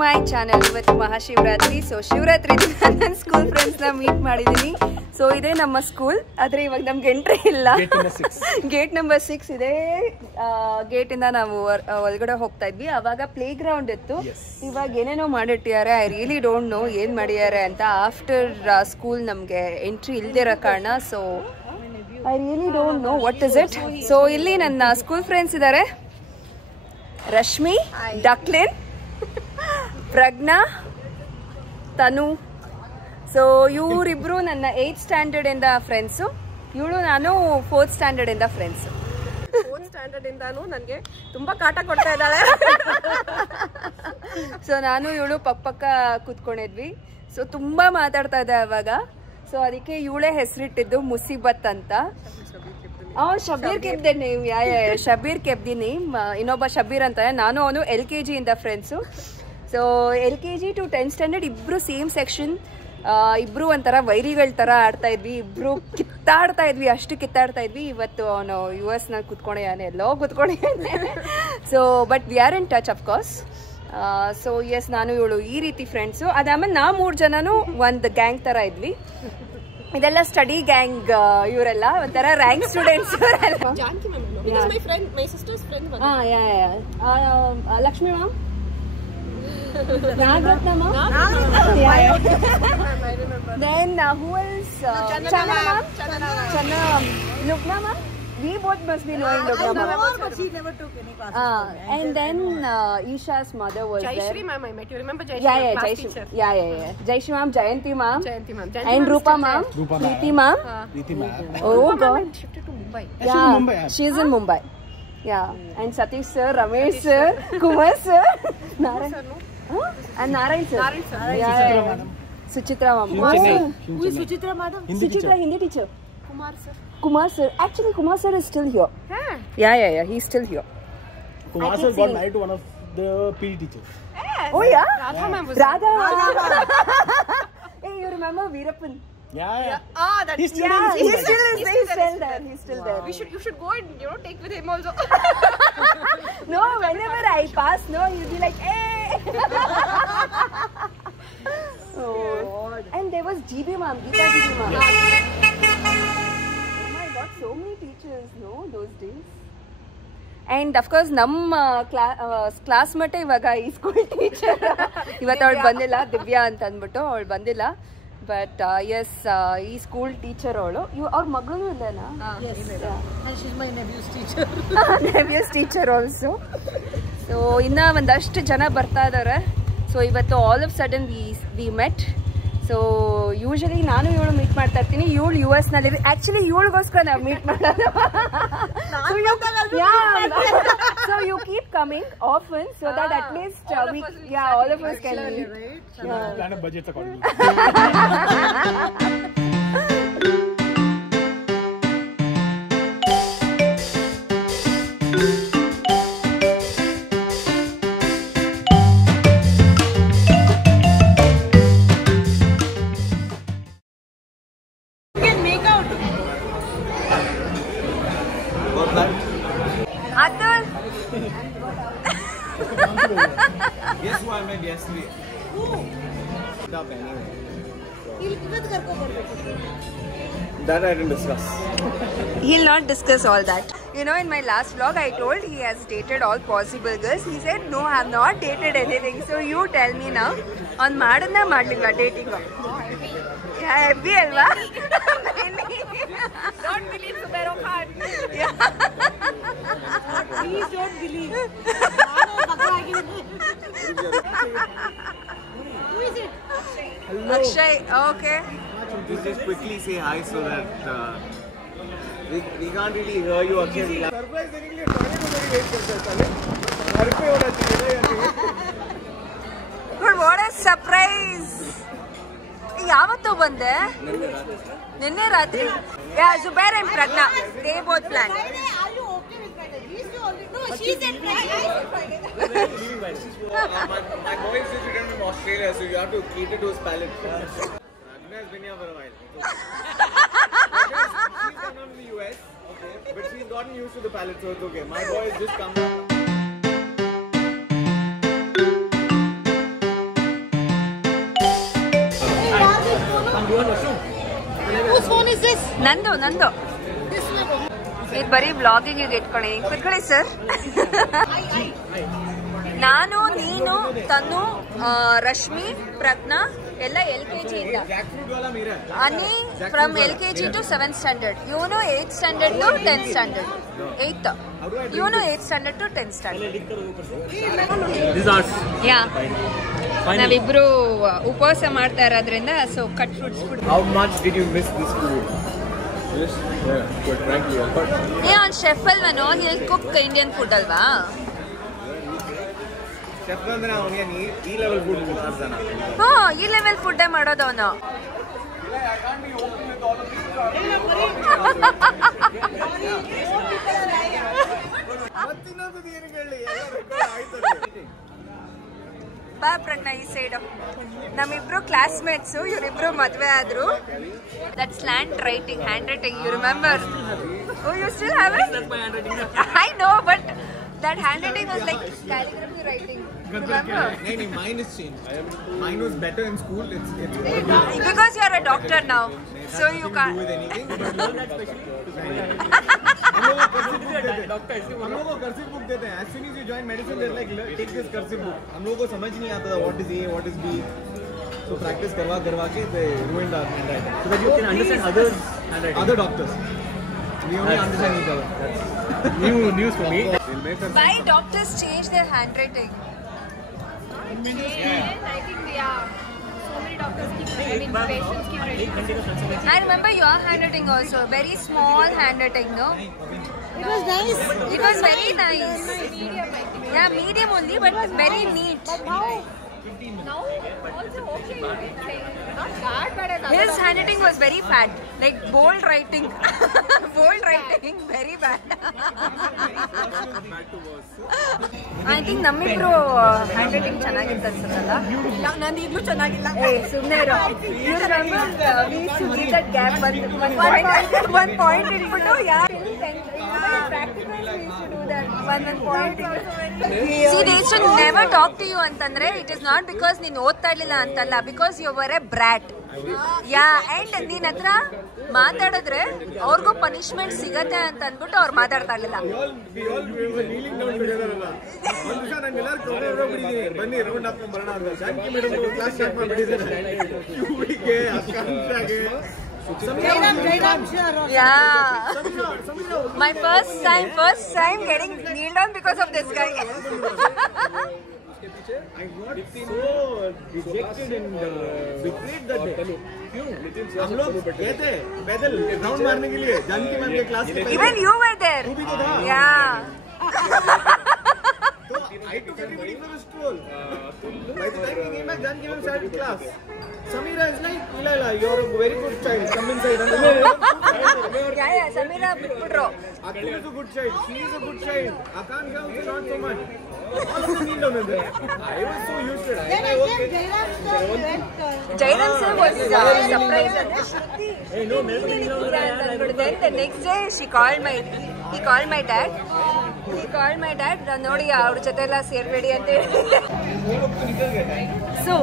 My channel. ಇವತ್ತು Mahashivratri. So Shivaratri ದಿನ ನನ್ನ ಸ್ಕೂಲ್ ಫ್ರೆಂಡ್ಸ್ನ ಮೀಟ್ ಮಾಡಿದ್ದೀನಿ. ಸೊ ಇದೇ ನಮ್ಮ ಸ್ಕೂಲ್, ಆದರೆ ಇವಾಗ ನಮ್ಗೆ ಎಂಟ್ರಿ ಇಲ್ಲ. ಗೇಟ್ ನಂಬರ್ 6 ಇದೆ. ಗೇಟಿಂದ ನಾವು ಒಳಗಡೆ ಹೋಗ್ತಾ ಇದ್ವಿ. ಅವಾಗ ಪ್ಲೇ ಗ್ರೌಂಡ್ ಇತ್ತು. ಇವಾಗ ಏನೇನೋ ಮಾಡಿಟ್ಟಿದ್ದಾರೆ. ಐ ರಿಯಲಿ ಡೋಂಟ್ ನೋ ಏನು ಮಾಡಿದ್ದಾರೆ ಅಂತ. ಆಫ್ಟರ್ ಸ್ಕೂಲ್ ನಮಗೆ ಎಂಟ್ರಿ ಇಲ್ದಿರೋ ಕಾರಣ so I really don't know what is it. So ಇಲ್ಲಿ ನನ್ನ ಸ್ಕೂಲ್ ಫ್ರೆಂಡ್ಸ್ ಇದ್ದಾರೆ. ರಶ್ಮಿ, ಡಕ್ಲಿನ್, ಪ್ರಜ್ಞಾ, ತನು. ಸೊ ಇವರಿಬ್ರು ನನ್ನ 8th ಸ್ಟ್ಯಾಂಡರ್ಡ್ ಇಂದ ಫ್ರೆಂಡ್ಸು. ಇವಳು ನಾನು 4th ಸ್ಟ್ಯಾಂಡರ್ಡ್ ಇಂದ ಫ್ರೆಂಡ್ಸು. 4th ಸ್ಟ್ಯಾಂಡರ್ಡ್ ಇಂದಾನು ನನಗೆ ತುಂಬಾ ಕಾಟ ಕೊಡ್ತಾ ಇದ್ದಾಳೆ. ಸೊ ನಾನು ಇವಳು ಪಕ್ಕ ಕೂತ್ಕೊಂಡಿದ್ವಿ. ಸೊ ತುಂಬಾ ಮಾತಾಡ್ತಾ ಇದ್ದೆ ಅವಾಗ. ಸೊ ಅದಕ್ಕೆ ಇವಳೇ ಹೆಸರಿಟ್ಟಿದ್ದು ಮುಸೀಬತ್ ಅಂತ. ಶಬೀರ್ ಕೆಬ್ದೆ ನೇಮ್. ಶಬೀರ್ ಕೆಬ್ದಿ ನೇಮ್. ಇನ್ನೊಬ್ಬ ಶಬೀರ್ ಅಂತಾನೆ. ನಾನು ಅವನು LKG ಇಂದ friends. So LKG to 10th standard ಇಬ್ರು ಸೇಮ್ ಸೆಕ್ಷನ್. ಇಬ್ರು ಒಂಥರ ವೈರಿಗಳ ಥರ ಆಡ್ತಾ ಇದ್ವಿ. ಇಬ್ರು ಕಿತ್ತಾಡ್ತಾ ಇದ್ವಿ, ಅಷ್ಟು ಕಿತ್ತಾಡ್ತಾ ಇದ್ವಿ. ಇವತ್ತು ಅವನು US ನಲ್ಲಿ ಕುತ್ಕೊಂಡಿದ್ದಾನೆ, ಎಲ್ಲೋ ಕುತ್ಕೊಂಡಿದ್ದಾನೆ. So but we are in touch of course. So yes, ನಾನು ಇವಳು ಈ ರೀತಿ ಫ್ರೆಂಡ್ಸು. ಅದಾದ್ಮೇಲೆ ನಾವು 3 ಜನನು ಒಂದು ಗ್ಯಾಂಗ್ ಥರ ಇದ್ವಿ. ಇದೆಲ್ಲ ಸ್ಟಡಿ ಗ್ಯಾಂಗ್. ಇವರೆಲ್ಲ ಒಂಥರ rank students. Lakshmi ma'am, Nagaratna ma'am, then who else? Chana ma'am, Chana, Lubna ma'am. We both must be knowing Lubna ma'am. But she never took any class. And then Isha's mother was there. Jayashree ma'am, I met. You remember Jayashree? Yeah, Jayashree. Yeah. Jayashree ma'am, Jayanti ma'am. And Rupa ma'am. Preeti ma'am. Oh God. Shifted to Mumbai. Yeah, she's in Mumbai. Yeah. And Satish sir, Ramesh sir, Kumar sir, Narayan. And Narayan sir. Yeah. Suchitra ma'am. Who is Suchitra madam? Suchitra, Hindi teacher. Kumar sir. Actually, Kumar sir is still here. Yeah. He's still here. Kumar sir got married to one of the PE teachers. Oh yeah? Radha ma'am was Radha. Hey, you remember Veerappan? Yeah. that He's still Yeah, there. he's still there. you should go and take with him also. No, whenever I pass, no, he'll be like, hey. Oh. And there was GB ma'am, Geeta GB ma'am. Oh my God, so many teachers, no, those days. And of course, ನಮ್ಮ classmate ಇವಾಗ ಈ school teacher. ಇವತ್ತು ಅವಳು ಬಂದಿಲ್ಲ, ದಿವ್ಯಾ ಅಂತ ಅಂದ್ಬಿಟ್ಟು ಅವಳು ಬಂದಿಲ್ಲ. ಬಟ್ ಎಸ್, ಈ ಸ್ಕೂಲ್ ಟೀಚರ್ ಅವಳು. ಅವ್ರ ಮಗಳು ಇಲ್ಲೇನಾ? ನೆವ್ಯೂಸ್ ಟೀಚರ್ ಆಲ್ಸೋ. ಸೊ ಇನ್ನ ಒಂದಷ್ಟು ಜನ ಬರ್ತಾ ಇದ್ದಾರೆ. ಸೊ ಇವತ್ತು all of sudden we met. So usually ನಾನು ಇವಳು ಮೀಟ್ ಮಾಡ್ತಾ ಇರ್ತೀನಿ. ಇವಳು US ನಲ್ಲಿ. ಆಕ್ಚುಲಿ ಇವಳಿಗೋಸ್ಕರ ನಾವು ಮೀಟ್ ಮಾಡೋದು. So you keep coming often so that at least all of us can meet. Plan a budget accordingly. Atul. Guess who I met yesterday? Who? Up anyway. That I didn't discuss. He'll not discuss all that. You know, in my last vlog, I told he has dated all possible girls. He said, no, I have not dated anything. So you tell me now. On madana madlilva dating. Yeah, heavy alva. Don't believe Subero Khan. Please don't believe. Who is it? Akshay. Okay. Just quickly say hi so that we can't really hear you. Akshay, surprise देने के लिए wait करते हैं. घर पे होना चाहिए ना. But what a surprise! ಯಾವತ್ತು ಬಂದೆ? ನಿನ್ನೆ ರಾತ್ರಿ. Yeah, Zubair and Pragna, they both planned. Are you okay with Friday? No, she said Friday. My boy is just returned from Australia, so you have to cater to his palate. Ragna has been here for a while. She's not in the US, okay, but she's gotten used to the palate, so it's okay. My boy has just come. Whose phone is this? ನಂದು ಇದು ಬರೀ blogging ಇಟ್ಕೊಳ್ಳಿ. ಕೂತ್ಕೊಳ್ಳಿ sir. ನಾನು, ನೀನು, ತನು, ರಶ್ಮಿ, ಪ್ರಜ್ಞಾ ಎಲ್ಲ LKG ಇಂದ. ಅನಿ from LKG to 7th standard. ಇವನು 8th standard to 10th standard. 8th. ಇವನು 8th standard to 10th standard. ಯಾ, ನಾವಿಬ್ರು ಉಪವಾಸ ಮಾಡ್ತಾ ಇರೋದ್ರಿಂದ so cut fruits. How much did you miss this food? Yes, yeah, but frankly, on chef alvano, he'll cook Indian food alva. Chef ಅಂದ್ರೆ ಅವನಿಗೆ ಈ level food ಮಾಡ್ತಾನ. ಈ ಲೆವೆಲ್ ಫುಡ್ ಮಾಡೋದು ಅವನು. ಬಾ ಪ್ರಜ್ಞಾ ಈ ಸೈಡ್. ನಮ್ಮಿಬ್ರು ಕ್ಲಾಸ್ಮೇಟ್ಸ್, ಇವರಿಬ್ರು ಮದ್ವೆ ಆದ್ರು. That slant writing, handwriting, you remember? Oh, you still have it? That's my handwriting. I know, but that handwriting was like calligraphy writing. Remember? No, mine is changed. Mine was better in school. It's because you are a doctor now, so you can't do with anything. हम लोगों को cursive book देते हैं. As soon as you join medicine, they're like, take this cursive book. हम लोगों को समझ नहीं आता what is A, what is B. So practice करवा के they ruined our handwriting. So that you can understand others' handwriting. Other doctors. We only understand each other. That's new news for me. Why doctors change their handwriting? I think so many doctors keep patients keep writing. I remember your handwriting also, very small handwriting, no? It was nice. It was very nice. Medium, I think. Yeah, medium only, but very neat. Now also okay, you can say. Not that bad as His handwriting was very fat, like bold writing. Bold writing, very bad. I think ನಮ್ಮಿಬ್ರು handwriting ಚೆನ್ನಾಗಿತ್ತು ಅನ್ಸುತ್ತಲ್ಲ. ನಾನು ಈಗಲೂ ಚೆನ್ನಾಗಿಲ್ಲ. ಸುಮ್ಮನೆ ಇರೋ. You remember we see that gap one point ಇಟ್ಬಿಟ್ಟು practicals we used to do that one point. See, they used to never talk to you ಅಂತಂದ್ರೆ it is not because ನೀನು ಓದ್ತಾ ಇರ್ಲಿಲ್ಲ ಅಂತಲ್ಲ, because you were a brat. And ನಿನ್ನ ಹತ್ರ ಮಾತಾಡಿದ್ರೆ ಅವ್ರಿಗೂ ಪನಿಷ್ಮೆಂಟ್ ಸಿಗತ್ತೆ ಅಂತ ಅಂದ್ಬಿಟ್ಟು ಅವ್ರು ಮಾತಾಡ್ತಾ ಇರ್ಲಿಲ್ಲ. ಬನ್ನಿ ರೌಂಡ್ ಹಾಕೊಂಡ್ ಬರೋಣ ಅಂತ ಜಾನಕಿ ಮೇಡಮ್ ಕ್ಲಾಸ್ ಸ್ಟಾರ್ಟ್ ಮಾಡಿಬಿಟ್ಟಿದ್ದಾರೆ. My first time getting kneeled on because of this guy. I got so dejected and betrayed that day. क्यों? हम लोग गए थे पैदल राउंड मारने के लिए जानकी मैम के क्लास के. Even you were there. तू भी तो था. Yeah. So I took everybody for a stroll. By the time we came back, Janki ma'am started class. Samira is like, Ila, you're a very good child. Come inside. Yeah, Samira biಟ್ಬಿಟ್ರು. Akil is a good child. She is a good child. Akansha also not so much. All of them kneel down there. I was so used to it. Jairam sir was surprised. Hey, no, Then the next day he called my dad. ನೋಡಿ ಅವ್ರ ಜೊತೆ ಎಲ್ಲ ಸೇರ್ಬೇಡಿ ಅಂತ ಹೇಳಿ. So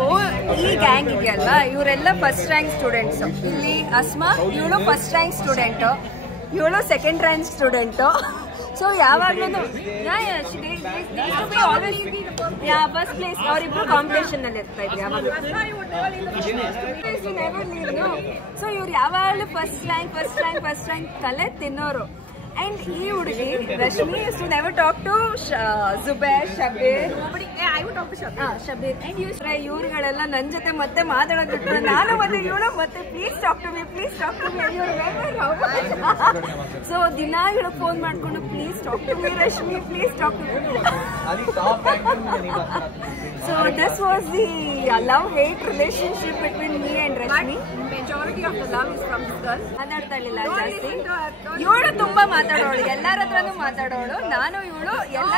ಈ gang ಇದೆಯಲ್ಲ, ಇವರೆಲ್ಲ first rank students. ಇಲ್ಲಿ ಅಸ್ಮಾ, ಇವಳು ಫಸ್ಟ್ ರ್ಯಾಂಕ್ ಸ್ಟೂಡೆಂಟ್, ಇವಳು ಸೆಕೆಂಡ್ ರ್ಯಾಂಕ್ ಸ್ಟೂಡೆಂಟ್. ಸೊ ಯಾವಾಗ್ಲೂ ಫಸ್ಟ್ ಪ್ಲೇಸ್ ಅವರಿಬ್ರು ಕಾಂಪಿಟೇಷನ್ ಅಲ್ಲಿ ಇರ್ತಾ ಇದ್ರು ಯಾವಾಗ. ಸೊ ಇವ್ರು ಯಾವಾಗಲೂ ಫಸ್ಟ್ ರ್ಯಾಂಕ್ ಕಲೆ ತಿನ್ನೋರು. And ಈ ಹುಡುಗಿ Rashmi used to never talk to Zubair, Shabir. I would talk to Shabir. Shabir. And ಇವ್ರುಗಳೆಲ್ಲ ನನ್ನ ಜೊತೆ ಮತ್ತೆ ಮಾತಾಡೋದು ಬಿಟ್ರೆ ನಾನು ಮತ್ತೆ ಇವಳು ಮತ್ತೆ please talk to me so ದಿನ ಇವಳು ಫೋನ್ ಮಾಡ್ಕೊಂಡು please talk to me Rashmi, please talk to me. So this was the love-hate relationship between me and Rashmi. Majority of the love is from this girl. ಮಾತಾಡ್ತಾ ಇರ್ಲಿಲ್ಲ ಜಾಸ್ತಿ. ಇವಳು ತುಂಬಾ ಮಾತಾಡೋಳು, ಎಲ್ಲರ ಹತ್ರನೂ ಮಾತಾಡೋಳು. ನಾನು ಇವಳು ಎಲ್ಲ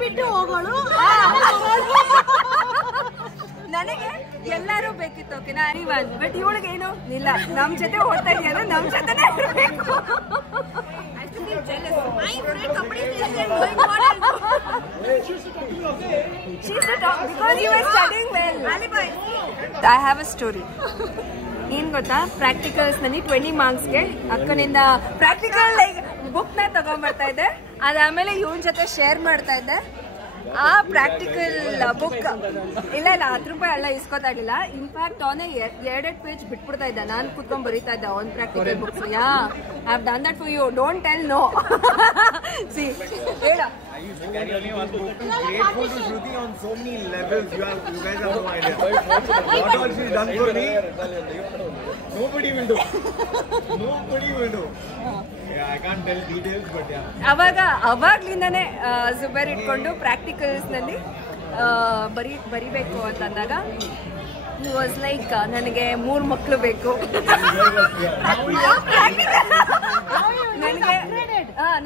ಬಿಟ್ಟು ಹೋಗೋಳು. ನನಗೆ ಎಲ್ಲರೂ ಬೇಕಿತ್ತು, ಓಕೆನಾ, ಬಟ್ ಇವಳಿಗೆ ಏನು ಇಲ್ಲ, ನಮ್ ಜೊತೆ ಓದ್ತಾ ಇದೆಯಲ್ಲ, ನಮ್ ಜೊತೆನೇ ಇರಬೇಕು. She's the top because you were studying well. I have a story. ಏನ್ ಗೊತ್ತಾ, ಪ್ರಾಕ್ಟಿಕಲ್ಸ್ನಲ್ಲಿ 20 ಮಾರ್ಕ್ಸ್ಗೆ ಅಕ್ಕನಿಂದ ಪ್ರಾಕ್ಟಿಕಲ್ ಲೈಕ್ ಬುಕ್ನ ತಗೊಂಡ್ಬರ್ತಾ ಇದ್ದೆ. ಅದಾದ್ಮೇಲೆ ಇವನ್ ಜೊತೆ ಶೇರ್ ಮಾಡ್ತಾ ಇದ್ದೆ. ಆ ಪ್ರಾಕ್ಟಿಕಲ್ ಬುಕ್ ಇಲ್ಲ 10 ರೂಪಾಯಿ ಎಲ್ಲ ಇಸ್ಕೊತಾ ಇರ್ಲಿಲ್ಲ. ಇನ್ಫ್ಯಾಕ್ಟ್ ಅವನೇ 2 ಪೇಜ್ ಬಿಟ್ಬಿಡ್ತಾ ಇದ್ದ, ನಾನು ಕುತ್ಕೊಂಡ್ ಬರೀತಾ ಇದ್ದ ಅವ್ನ್ practical books. Yeah I have done that for you, don't tell no. ಸಿ ಹೇಳ. Grateful to Shruti on so many levels. You guys have no idea. What all she's done for me, nobody will do. Nobody will do. Yeah, I can't tell details, but yeah. ಅವಾಗ್ಲಿಂದಾನೇ ಜುಬೇರ್ ಇಟ್ಕೊಂಡು ಪ್ರಾಕ್ಟಿಕಲ್ಸ್ನಲ್ಲಿ ಬರಿಬೇಕು ಅಂತಂದಾಗ he was like ನನಗೆ 3 ಮಕ್ಕಳು ಬೇಕು,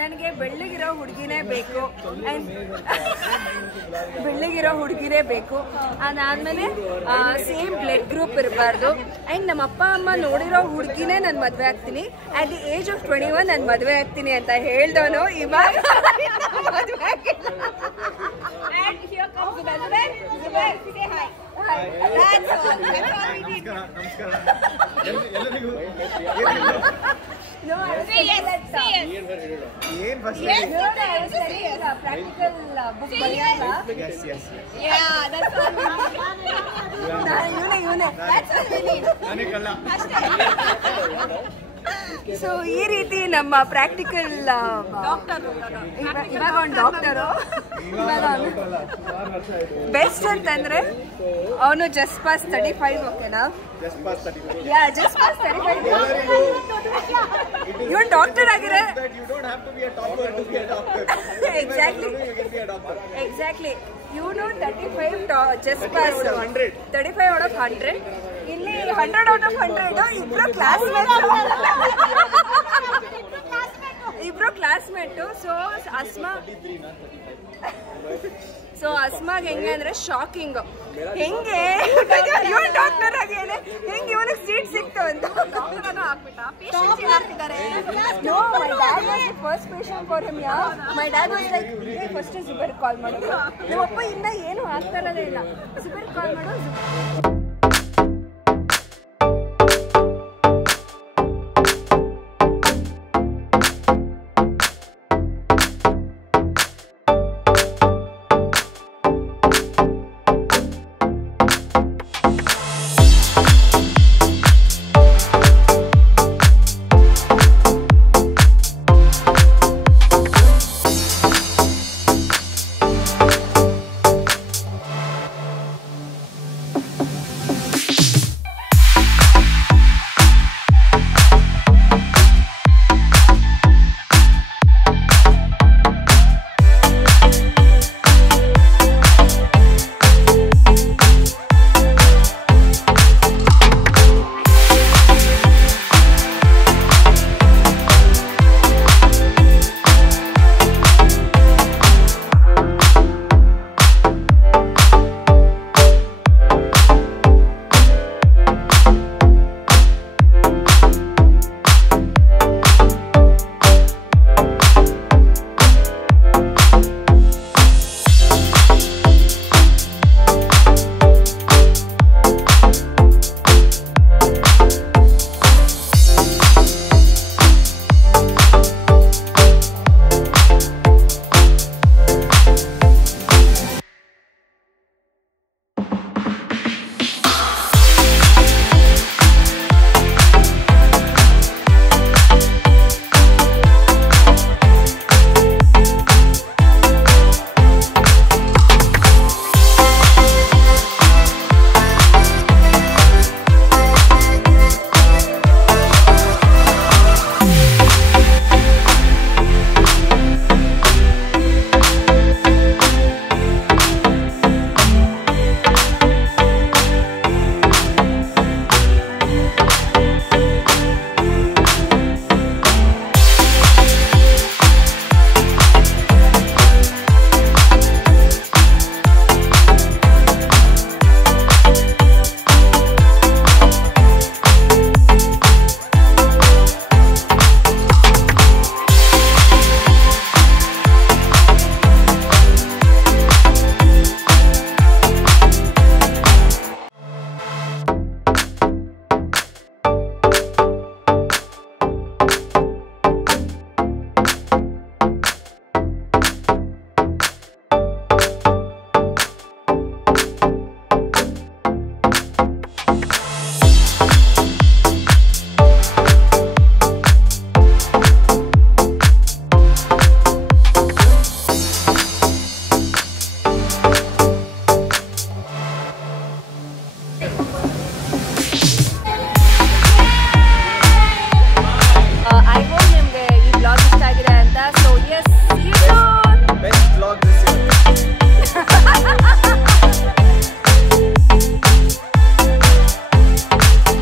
ನನಗೆ ಬೆಳ್ಳಗಿರೋ ಹುಡುಗಿನೇ ಬೇಕು, ಅದಾದ್ಮೇಲೆ ಸೇಮ್ ಬ್ಲಡ್ ಗ್ರೂಪ್ ಇರಬಾರ್ದು, ಆ್ಯಂಡ್ ನಮ್ಮ ಅಪ್ಪ ಅಮ್ಮ ನೋಡಿರೋ ಹುಡುಗಿನೇ ನಾನು ಮದುವೆ ಆಗ್ತೀನಿ, ಅಟ್ ದಿ ಏಜ್ ಆಫ್ 21 ನಾನು ಮದುವೆ ಆಗ್ತೀನಿ ಅಂತ ಹೇಳ್ದವನು ಇವಾಗ ಮದುವೆ ಆಗಿಲ್ಲ. ಸೊ ಈ ರೀತಿ ನಮ್ಮ ಪ್ರಾಕ್ಟಿಕಲ್ ಇವಾಗ ಒಂದು ಡಾಕ್ಟರು, ಇವಾಗ ಬೆಸ್ಟ್ ಅಂತಂದ್ರೆ ಅವನು ಜಸ್ಟ್ ಪಾಸ್ 35. ಓಕೆನಾ? ಯಾ ಜಸ್ಟ್ ಪಾಸ್ 35. ಇವನ್ ಡಾಕ್ಟರ್ ಆಗಿರೋ ಎಕ್ಸಾಕ್ಟ್ಲಿ ಇವನು 35 ಜಸ್ಟ್ ಪಾಸ್ 35 ಔಟ್ ಆಫ್ 100. ಇಲ್ಲಿ 100 ಔಟ್ ಆಫ್ 100 ಇಬ್ರು ಕ್ಲಾಸ್ಮೇಟು. ಸೊ ಅಸ್ಮಾಗ್ ಹೆಂಗೆ ಅಂದ್ರೆ ಶಾಕಿಂಗ್, ಹೆಂಗೆ ಡಾಕ್ಟರ್ ಆಗಿ ಹೆಂಗೆ ಇವನಿಗೆ ಸೀಟ್ ಸಿಕ್ತು ಅಂತ. No, my dad was the first patient for him. My dad was like, first Zubair ಕಾಲ್ ಮಾಡು. ನಮ್ಮಪ್ಪ ಇನ್ನ ಏನು ಆಗ್ತಾ ಇರಲಿಲ್ಲ, Zubair ಕಾಲ್ ಮಾಡು.